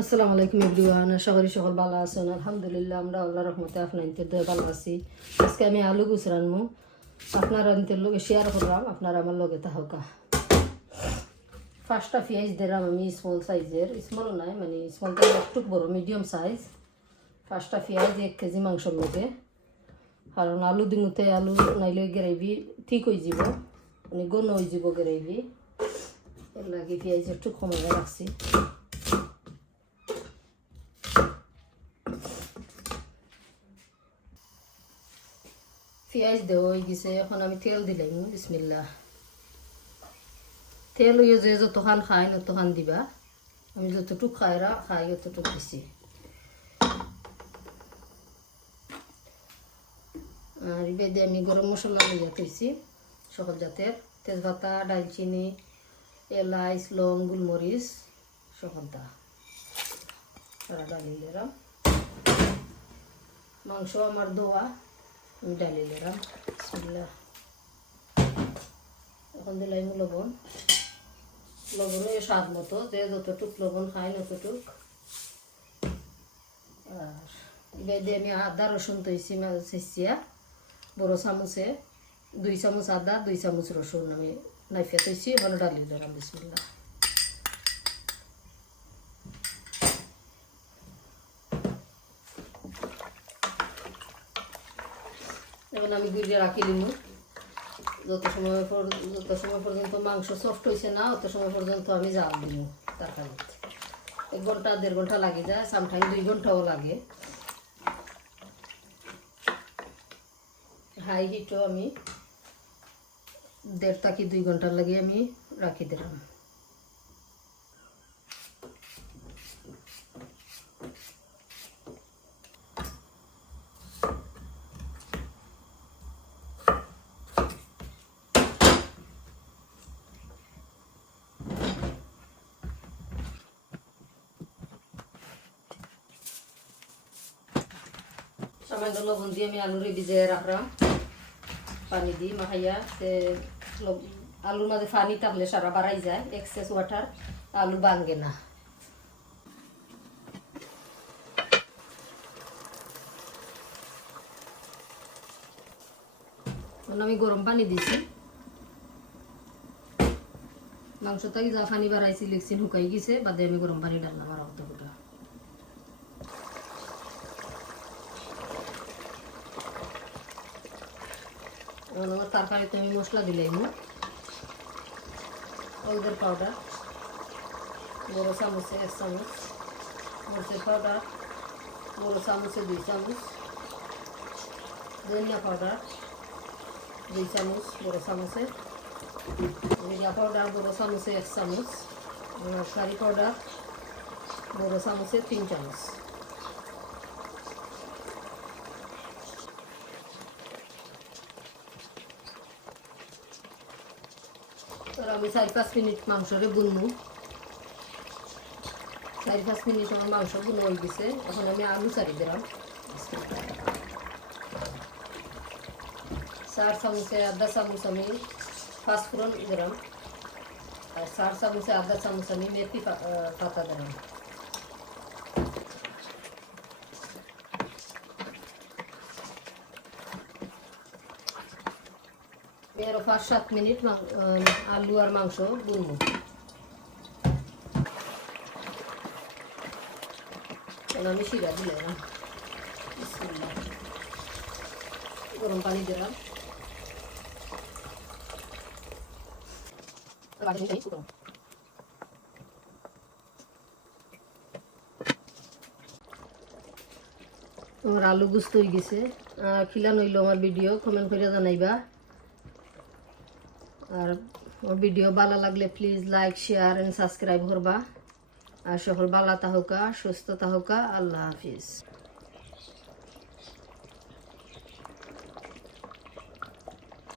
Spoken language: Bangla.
আসসালামু আলাইকুম এভরিওয়ান, আশা করি সকল ভালো আছেন। আলহামদুলিল্লাহ আমরা আল্লাহর রহমতে আপনাদের দয়ে ভালো আছি। আজকে আমি আলু গুছ রান্নু, আপনারা আনতের লগে শেয়ার করলাম, আপনারা আমার লগে তাহকা। ফার্স্টটা পেঁয়াজ দিলাম আমি স্মল সাইজের, স্মল নাই মানে স্মলটা একটু বড় মিডিয়াম সাইজ। ফার্স্টটা পেঁয়াজ 1 কেজি মাংসর লগে, কারণ আলু দিমুতে আলু নাইলে গ্রেভি ঠিক হয়ে যাব, মানে গণ হয়ে যাব গ্রেভি, এর লাগে পেঁয়াজ একটু কমে রাখছি। পেঁয়াজ দেওয়া হয়ে গেছে, এখন আমি তেল দিলাম। বিসমিল্লাহ। তেল হইয়া যে যতখান খাই ততখান দিবা, আমি যতটুক খাই অতটুক দিছি। আর এবার দিয়ে আমি গরম মশলা লইয়া থইছি সকল জাতের, তেজপাতা, ডালচিনি, এলাচ, লং, গোলমরিচ সকলটা সারা ডালি দিলাম। মাংস আমার ধোয়া, আমি ডালি দিলাম। বিসমিল্লাহ। এখন দিলাম লবণ, লবণও স্বাদ মতো, যে যতটুক লবণ খাই ততটুক। আর এবার দিয়ে আমি আদা রসুন তৈছি চেঁচিয়া, বড় চামচে 2 চামচ আদা 2 চামচ রসুন আমি নাইফে তৈছি। এখন ডালি দিলাম। বিসমিল্লাহ। এখন আমি গুড়িয়ে রাখি দিব, যত সময় পর্যন্ত মাংস সফট হয়েছে না অত সময় পর্যন্ত আমি জাল দিব তরকারিতে। 1 ঘন্টা 1.5 ঘন্টা লাগে যায়, সামটাইম 2 ঘন্টাও লাগে। হাই হিটও আমি 1.5 থেকে 2 ঘন্টার লাগে আমি রাখি দিলাম। সামান্য লবণ দিয়ে আমি আলুরে ভিজিয়ে রাখলাম, পানি দিই মাখাইয়া। আলুর মাঝে পানি থাকলে সারা বাড়াই যায়, এক্সেস ওয়াটার আলু ভাঙে না। আমি গরম পানি দিছি, মাংস থেকে যা পানি বাড়াইছি লেগসিন শুকাই গেছে, বাদে আমি গরম পানি ডাললাম আর অর্ধ গোটা। এখন আমার তরকারিতে আমি মশলা দিলাম। হলদের পাউডার বড় চামচে 1 চামচ, মরিচের পাউডার বড় চামচে 2 চামচ, ধনিয়া পাউডার 2 চামচ বড় চামচে, জিরা পাউডার বড় চামচে 1 চামচ, কারি পাউডার বড় চামচে 3 চামচ। আমি 4-5 মিনিট মাংসরে বুনবো। 4-5 মিনিট আমার মাংস বুনো হয়ে গেছে, এখন আমি আলু চারি দিলাম। 4 চামচে 1/2 চামচ আমি পাঁচফোড়ন দিলাম, আর 4 চামচে 1/2 চামচ আমি মেথি পাতা দিলাম। এর 5-7 মিনিট আলু আর মাংস বুনবো। আমি শিরা দিলাম, গরম পানি দিলাম। আমার আলু গুস্ত হয়ে গেছে। খিলা নইলো আমার ভিডিও কমেন্ট করে জানাইবা। আর আমার ভিডিও ভালো লাগলে please like, share and subscribe করবা। আর সকল ভালো থাকুকা, সুস্থ থাকুকা। আল্লাহ হাফিজ।